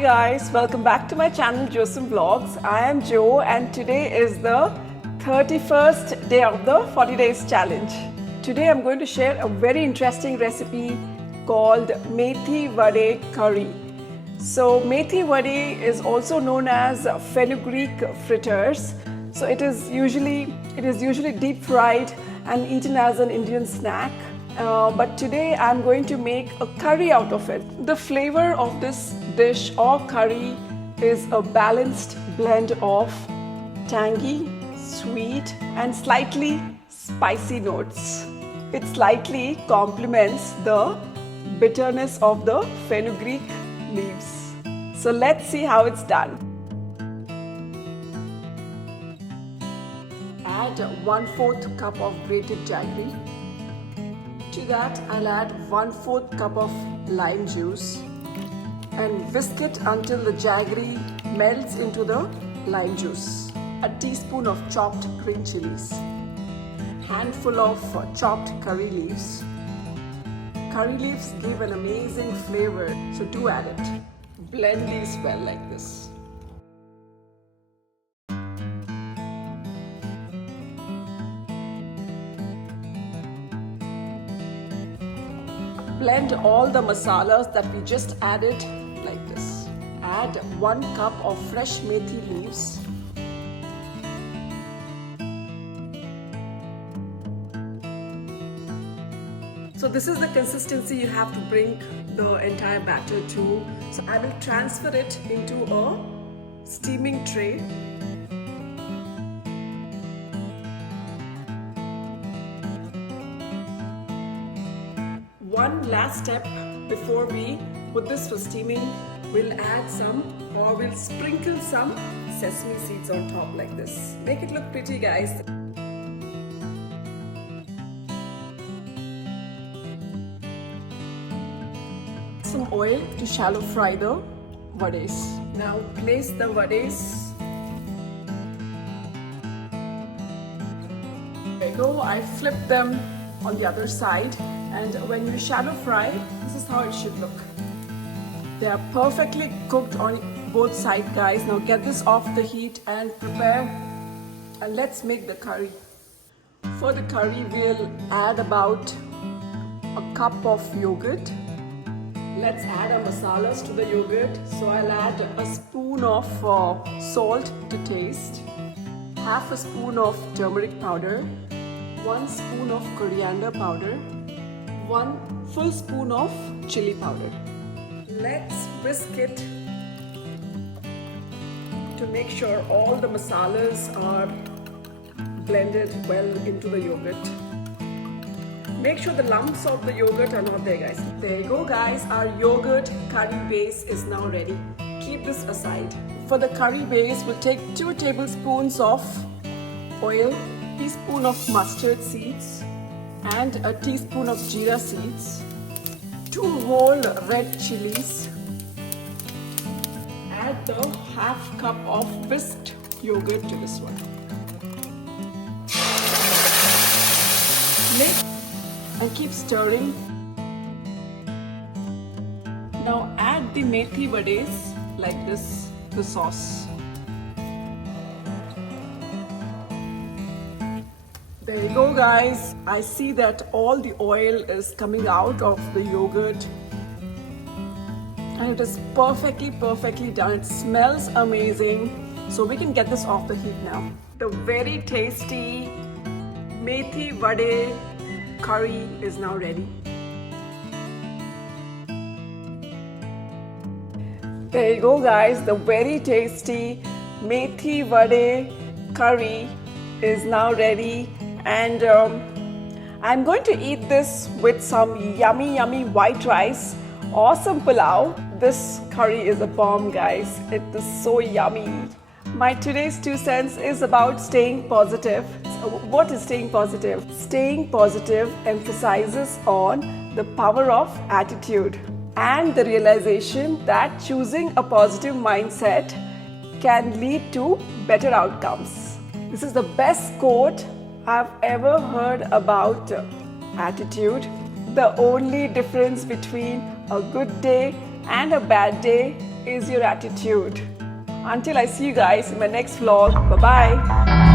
guys, welcome back to my channel JoSum Vlogs. I am Jo and today is the 31st day of the 40 days challenge. Today I'm going to share a very interesting recipe called Methi Vade Curry. So Methi Vade is also known as Fenugreek Fritters. So it is usually deep fried and eaten as an Indian snack. But today I'm going to make a curry out of it. The flavor of this dish or curry is a balanced blend of tangy, sweet and slightly spicy notes. It slightly complements the bitterness of the fenugreek leaves. So let's see how it's done. Add 1/4 cup of grated jaggery. To that, I'll add 1/4 cup of lime juice and whisk it until the jaggery melts into the lime juice. A teaspoon of chopped green chilies. Handful of chopped curry leaves. Curry leaves give an amazing flavor, so do add it. Blend these well like this. Blend all the masalas that we just added like this. Add 1 cup of fresh methi leaves. So this is the consistency you have to bring the entire batter to. So I will transfer it into a steaming tray. One last step before we put this for steaming, we'll sprinkle some sesame seeds on top like this. Make it look pretty, guys. Some oil to shallow fry the vades. Now place the vades. There you go. I flip them on the other side, and when you shallow fry, this is how it should look. They are perfectly cooked on both sides, guys. Now get this off the heat and prepare, and let's make the curry. For the curry, we'll add about a cup of yogurt. Let's add our masalas to the yogurt. So I'll add a spoon of salt to taste, half a spoon of turmeric powder, 1 spoon of coriander powder, 1 full spoon of chili powder. Let's whisk it to make sure all the masalas are blended well into the yogurt. Make sure the lumps of the yogurt are not there, guys. There you go, guys. Our yogurt curry base is now ready. Keep this aside. For the curry base, we'll take 2 tablespoons of oil, teaspoon of mustard seeds and a teaspoon of jeera seeds, 2 whole red chilies. Add the half cup of whisked yogurt to this one. Mix and keep stirring. Now add the methi vades like this, the sauce. There you go, guys. I see that all the oil is coming out of the yogurt and it is perfectly done. It smells amazing. So we can get this off the heat now. The very tasty Methi Vade Curry is now ready. There you go, guys. The very tasty Methi Vade Curry is now ready. And I'm going to eat this with some yummy white rice or some pulao. This curry is a bomb, guys. It is so yummy. My today's 2 cents is about staying positive. So what is staying positive? Staying positive emphasizes on the power of attitude and the realization that choosing a positive mindset can lead to better outcomes. This is the best quote I've ever heard about attitude. The only difference between a good day and a bad day is your attitude. Until I see you guys in my next vlog. Bye-bye.